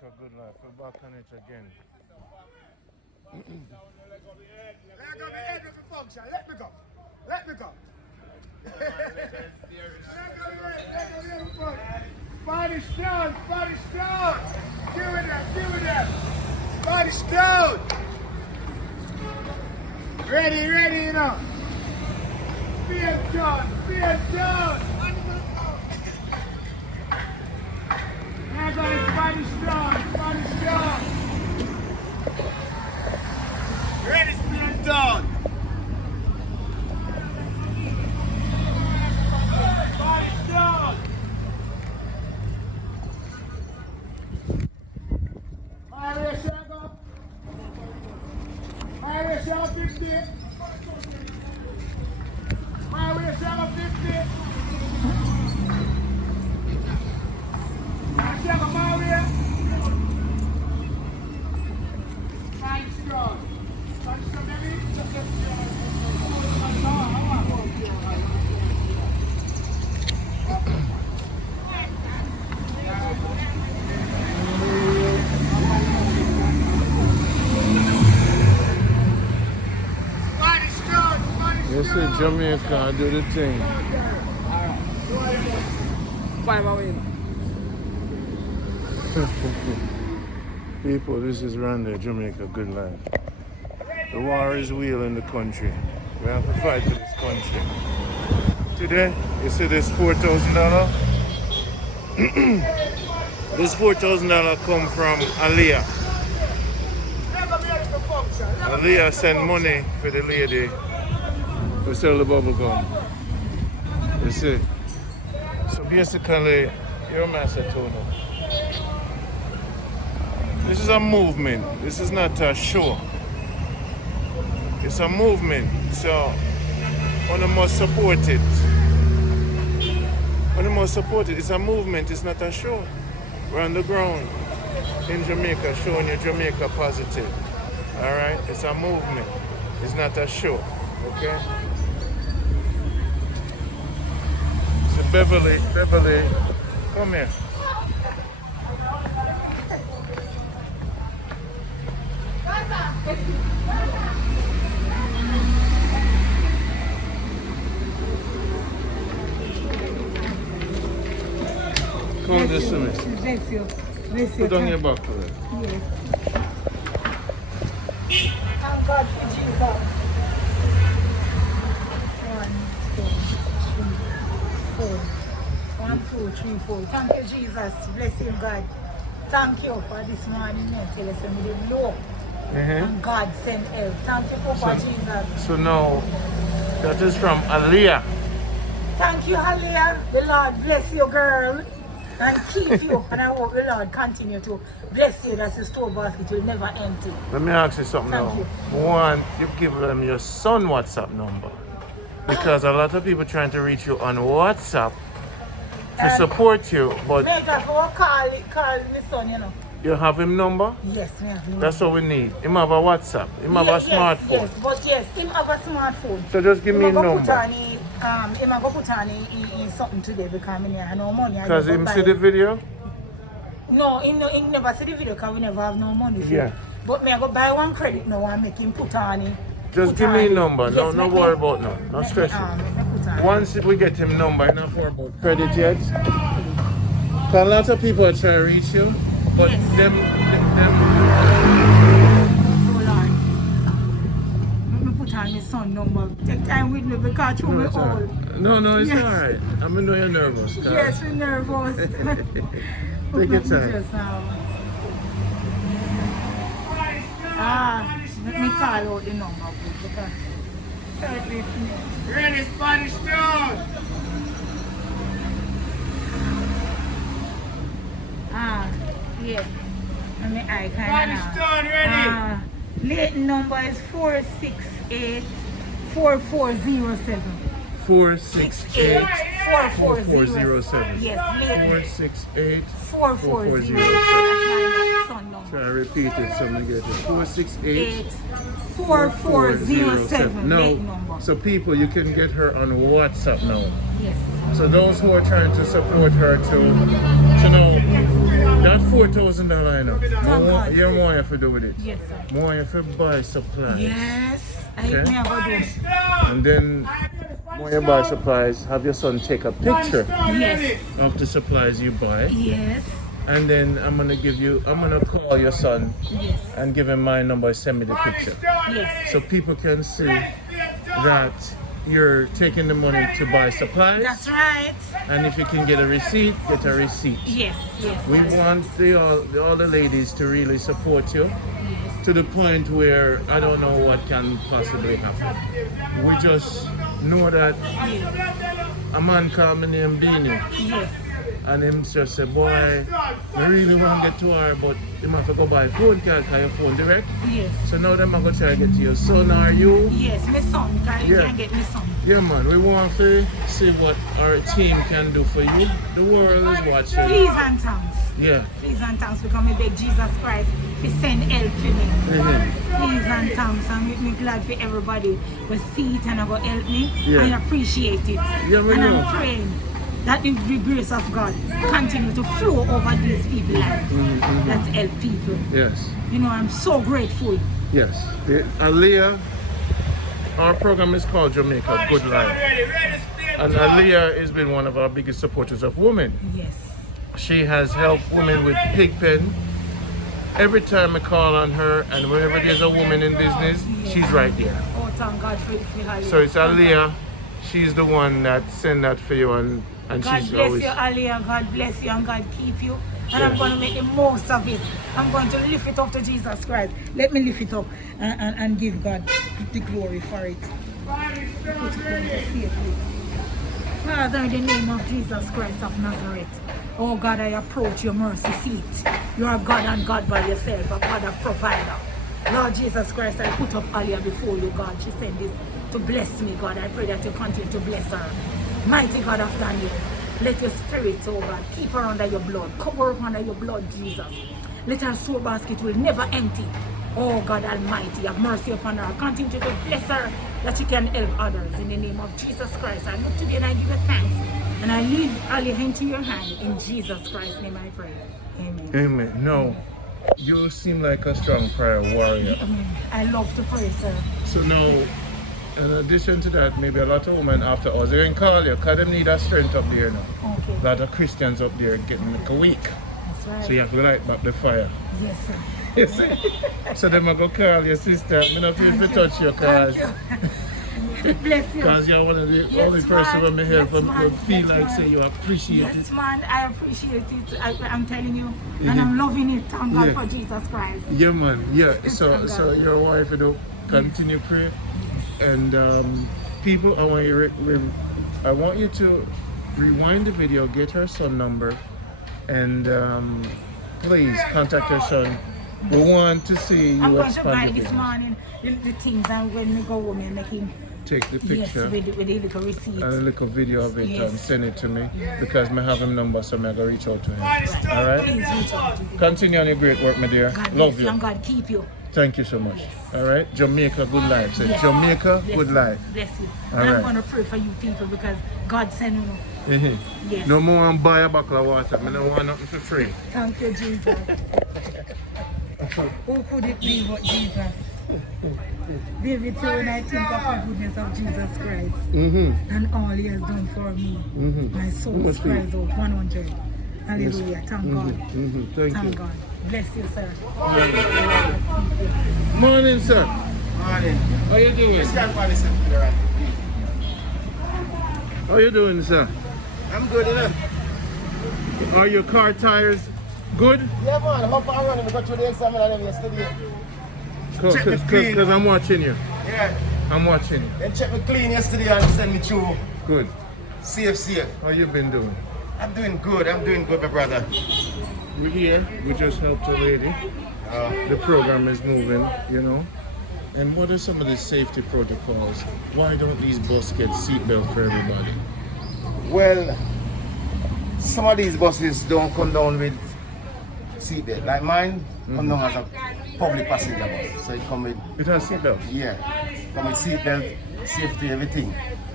Jamaica Good Life. We're back on it again. Let go of the head of the function. Let me go. Let me go. Spanish Stone, Spanish Stone. Give it up, give it up. Spanish Stone. Ready, ready, you know. Spear Stone, Spear Stone. Now go to Spanish Stone, Spanish Stone. Ready, Spear Stone. You see Jamaica do the thing. People, this is Randy, Jamaica Good Life. The war is real in the country. We have to fight for this country. Today, you see this $4,000? This $4,000 come from Alia. Alia send money for the lady to sell the bubble gum. You see? So basically, you're a master toner. This is a movement. This is not a show. It's a movement. So, one must support it. One must support it. It's a movement. It's not a show. We're on the ground in Jamaica, showing you Jamaica positive. All right? It's a movement. It's not a show. Okay? So Beverly, come here. Come this way. Bless you. Bless you. Put on your back for it. Yes. Thank God for Jesus. 1, 2, 3, 4. Thank you, Jesus. Bless you, God. Thank you for this morning. Tell us we didn't know. And God sent help. Thank you for Jesus. So now, that is from Alia. Thank you, Alia. The Lord bless you, girl. And keep you. And I hope the Lord continue to bless you. That's your store basket will never empty. Let me ask you something Thank now. you. One, you give them your son WhatsApp number. Because a lot of people trying to reach you on WhatsApp to support you, but Make a call my son, you know. you have him number? Yes, we have him. That's what we need. Him have a WhatsApp. Him have a smartphone. Yes, but yes, him have a smartphone. So just give me Him a a go number. him a go put on something today because I have no money. Because him see the video? No, he never see the video because we never have no money. Yeah. But me I go buy one credit now and make him put on it. Just give me a number. Yes, No worry about no. No stress it. Once we get him number, you not worry about credit yet. Because a lot of people are trying to reach you, but Yes. them Hold on. Let me put on my son number. Take time with me because you no, me it's all old. right. No, it's Yes. alright. I know you're nervous. Carl. Yes, we're nervous. Take your time. Let me call out the number because Ready, Spanish Stone. yeah. Let me eye Spanish Stone, ready. Late number is 468 4407. 468 4407. Yes, late 468 4407. Son number. Try to repeat it so we get it. 468 4407. No, Late number. so people, you can get her on WhatsApp now. Yes. So those who are trying to support her to So now, that $4,000 now, God. you want you to do with it? Yes, sir. More you to buy supplies. Yes. I Okay. me have a do. And then, more you buy supplies, have your son take a picture Yes. of the supplies you buy. Yes. And then I'm gonna call your son Yes. and give him my number, send me the picture. Yes. So people can see that you're taking the money to buy supplies. That's right. And if you can get a receipt, get a receipt. Yes. Yes. We want all the ladies to really support you to the point where I don't know what can possibly happen. We just know that a man called me named Beanie. Yes. And him just say, boy, I really want to get to her, but you have to go buy a phone card, because your phone direct. Yes. So now them are going to try to get to your son or you. Yes, my son. You Yeah. can get my son. Yeah, man, we want to see what our team can do for you. The world is watching. Please and thanks. Yeah. Please and thanks because I beg Jesus Christ to send help to me. Please and thanks. I'm glad for everybody will see it and will help me. Yeah. I appreciate it. Yeah, we and know. I'm praying that the grace of God continue to flow over these people's lives that help people. Yes. You know, I'm so grateful. Yes. Alia, our program is called Jamaica Good Life. And Alia has been one of our biggest supporters of women. Yes. She has helped women with Pigpen. Every time I call on her, and whenever there's a woman in business, she's right there. Oh, thank God for her. So it's Alia. She's the one that sent that for you, and God she's bless always. you, Alia. God bless you and God keep you. And Yeah. I'm going to make the most of it. I'm going to lift it up to Jesus Christ. Let me lift it up and give God the glory for it. Put it on the faith. Father, in the name of Jesus Christ of Nazareth, oh God, I approach your mercy seat. You are God and God by yourself, a God of provider. Lord Jesus Christ, I put up Alia before you, God. She said this to bless me, God. I pray that you continue to bless her. Mighty God of Daniel, let your spirit, oh God, keep her under your blood. Cover her under your blood, Jesus. Let her soul basket will never empty. Oh God Almighty, have mercy upon her. Continue to bless her that she can help others. In the name of Jesus Christ, I look today and I give you thanks. And I leave Alia into your hand. In Jesus Christ's name I pray. Amen. Amen. No, you seem like a strong prayer warrior. Amen. I love to pray, sir. So now, in addition to that, maybe a lot of women after us, they can call you because they need that strength up there now. Okay. A lot of Christians up there getting like a week. That's right. So you have to light back the fire. Yes, sir. You see? So them are going to call your sister. I'm not feel to touch your cause. Bless you. Because you're one of the Yes, only person man. who me help Yes, and man. feel Yes, like man. say you appreciate Yes, it. man, I appreciate it. I'm telling you, and I'm loving it. Thank God Yeah. for Jesus Christ. Yeah, man. Yeah. Thank So God. your wife, you know, continue pray. And people, I want you to rewind the video, get her son number, and please contact her son. We want to see you I'm going to buy expand the this business. morning the things, and when we go home and make him Take the picture. yes with the little receipt. And a little video of it Yes. and send it to me because I have him number, so I'm going to reach out to him. All right? Please reach out to him. Continue on your great work, my dear. God Love bless you you. and God keep you. Thank you so much. All right? Jamaica Good Life. Say Yes. Jamaica Bless Good you. Life. Bless you. All And right. I'm going to pray for you people because God sent you. Yes. No more and buy a bottle of water. I don't want nothing for free. Thank you, Jesus. Who could it be but Jesus? David said, when I think of the goodness of Jesus Christ and all he has done for me, my soul Much for you. cries out 100. Hallelujah. Thank God. Thank you. Thank God. Bless you, sir. Morning, sir. Morning. How you doing? This guy probably said to the right. How you doing, sir? I'm good, enough. Are your car tires good? Yeah, man. I'm up and running. We got through the exam and them yesterday. Check the clean. Because I'm watching you. Yeah. I'm watching you. Then check me clean yesterday and send me through. Good. Safe. How you been doing? I'm doing good, my brother. We're here. We just helped a lady. The program is moving, you know. And what are some of the safety protocols? Why don't these buses get seatbelt for everybody? Well, some of these buses don't come down with seatbelt. Like mine, come down as a public passenger bus. So it come with, It has seatbelt. yeah, come with seatbelt, safety, everything.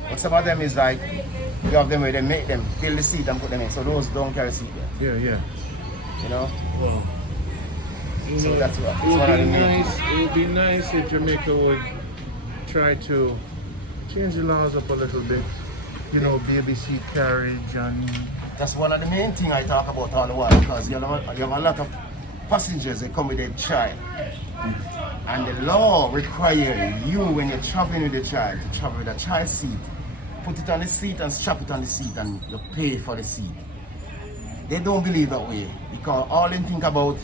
But some of them is like, you have them where they make them, fill the seat and put them in. So those don't carry seatbelt. Yeah, yeah. You know? Well, you So know, that's what it would be I mean. nice. It would be nice if Jamaica would try to change the laws up a little bit. You know, baby seat carriage and That's one of the main things I talk about all the while, because you have a lot of passengers that come with their child. And the law requires you, when you're traveling with a child, to travel with a child seat. Put it on the seat and strap it on the seat and you pay for the seat. They don't believe that way, because all they think about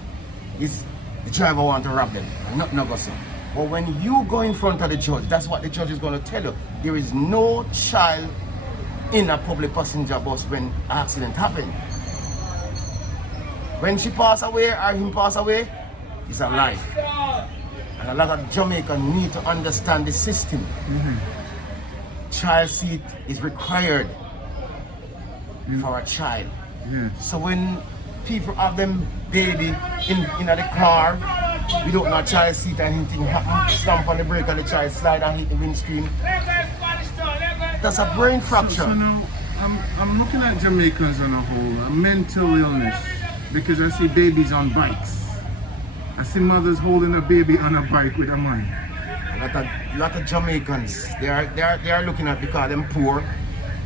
is the driver want to rob them, and nothing about so. But when you go in front of the judge, that's what the judge is going to tell you. There is no child in a public passenger bus when an accident happened. When she pass away or him pass away, it's a life. And a lot of Jamaicans need to understand the system. Child seat is required for a child. So when people have them baby in the car, we don't know child seat and anything happen, stamp on the brake and the child slide and hit the windscreen. That's a brain fracture. So now, I'm looking at Jamaicans on a whole, a mental illness, because I see babies on bikes. I see mothers holding a baby on a bike with a man. A lot of Jamaicans, they are looking at because they're poor,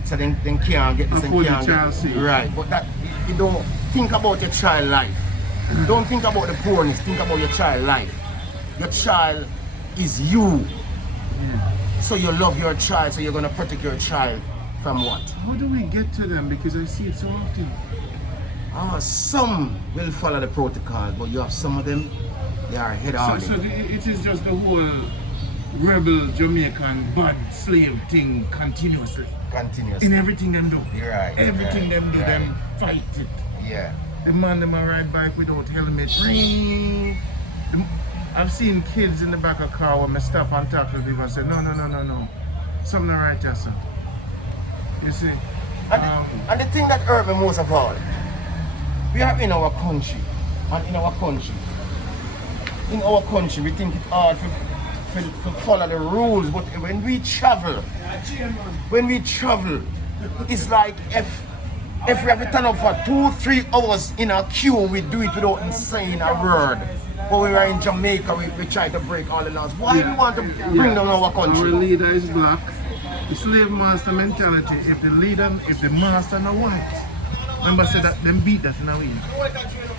so they can't get this and Afford the can't child get seat. right. But that you don't think about your child life. Don't think about the poorness, think about your child life. Your child is you. So you love your child, so you're gonna protect your child from what? How do we get to them? Because I see it so often. Some will follow the protocol, but you have some of them, they are head on. So it is just the whole rebel Jamaican bad slave thing continuously. Continuously. In everything them do. You're right. Everything them do, right. them fight it. Yeah. The man them a ride bike without helmet. Ring. I've seen kids in the back of car when I stop and talk to people and say, no. Something not right here, sir. You see? And the thing that hurt me most of all, we are in our country, and in our country we think it's hard to follow the rules, but when we travel, it's like if we have to turn up for 2-3 hours in a queue, we do it without saying a word. But when we are in Jamaica, we try to break all the laws. Why do we want to bring down our country? Our leader is black. The slave master mentality, if the master not white. Remember I said that them beat that in a way.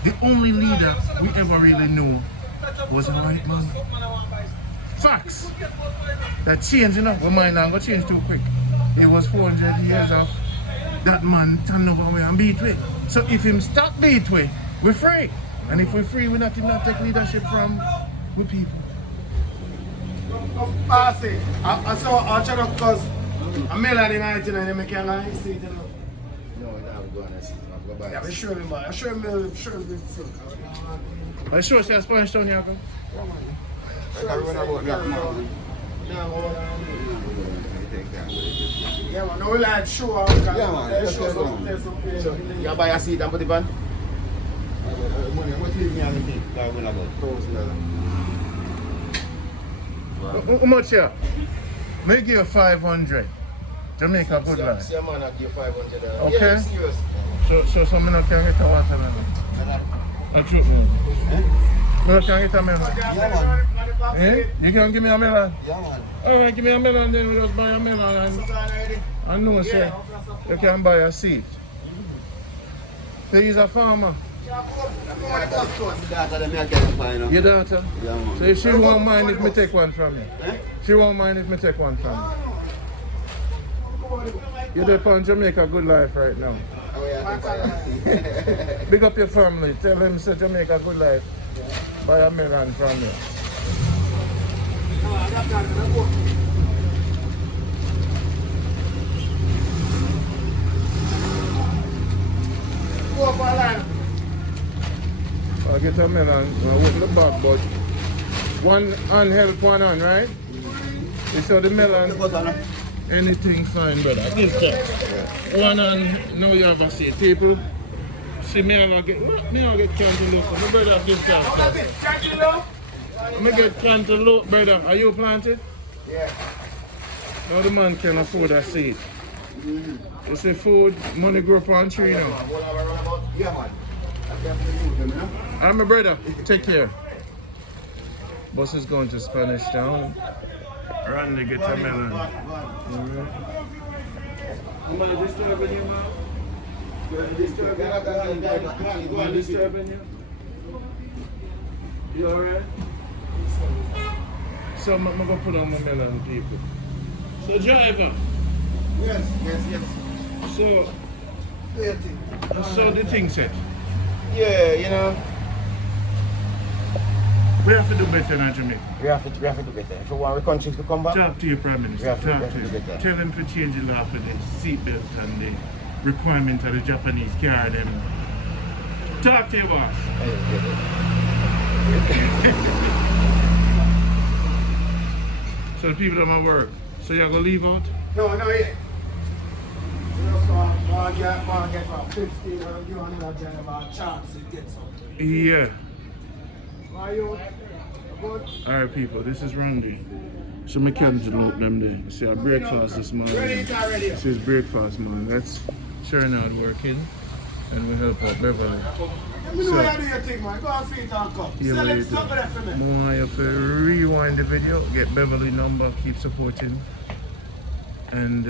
The only leader we ever really knew was a white man. Facts. That change, we might not go change too quick. It was 400 years of that man turn over way and beat way. So if him stop beat way, we're free. And if we're free, we not take leadership from we people. I see. I saw a channel because a melody night and you make a nice seat. No, we go on that seat. Go by. Yeah, we show me, man. Show me the front. Are you sure it's a Spanish town here? Yeah, man. No, we like show. Yeah, man. So, you buy a seat and put it on? How much here? May give you 500. Jamaica Good Life. See a man I give 500. Okay. Yeah, serious. So me not can get a watermelon. That's true. Me not can get a melon. Yeah, man. Eh? You can give me a melon? Yeah, man. Alright, give me a melon, then we just buy a melon and know so you can buy a seat. So he's a farmer. Your daughter? Yeah, man. So if she won't mind if me take one from you? She won't mind if me take one from you? You're there on Jamaica Good Life right now. Big up your family. Tell them say Jamaica Good Life. Buy a melon from you. I'll get a melon. I'll open the bag, but one hand help one hand, right? You saw the melon. Anything fine, brother. Give that. One hand, now you have a seat. People, see me, I'll get cantaloupe. My brother, give that. I'm going to get cantaloupe, brother. Are you planted? Yeah. Now the man can afford a seat. It's a food, money grow up on tree, you know. Yeah, man. I have to do them, you know? I'm my brother. Take care. Bus is going to Spanish Town. Run to get a melon. Am I disturbing you, man? Am I disturbing you? You alright? So I'm going to put on my melon, people. So driver. Yes. So the thing said, Yeah, you know. we have to do better in Jamaica. We have to do better. If we want our country to come back, Talk to your Prime Minister. We have to Talk to do him. better. Tell him to change the law for the seatbelt and the requirement of the Japanese car. Them. Talk to your boss. So the people don't work. So you're going to leave out? No, yeah. You know, so I get from 15 and you want to about chance to get something. Yeah. Why you? Good? Alright people, this is Randy. So my cantaloupe them there. You see our breakfast this morning. Ready, it's already. This is breakfast man. That's Sharon working. And we help out Beverly. Let me know how you do your thing, man. Go and feed and come. Yeah, Sell it later. something there for me. More you have to rewind the video, get Beverly number, keep supporting. And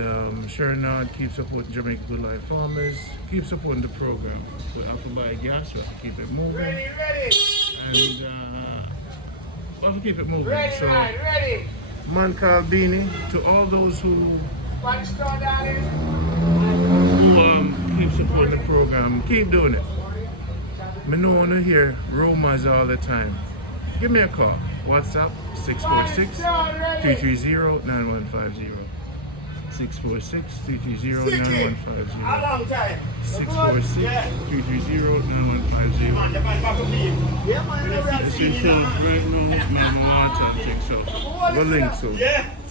Sharon keep supporting Jamaica Good Life farmers, keep supporting the program. We have to buy gas, we have to keep it moving. Ready. And we have to keep it moving. So, Ready. man called Beanie, to all those who Spanish store, darling. keep supporting the program, keep doing it. I know I hear rumors all the time. Give me a call. WhatsApp 646-330-9150. 646-330-9150. A long time. 646-330-9150. Man, the man back up to you. Yeah, man, It's in right now, man, water and things, so we'll link so. Yeah.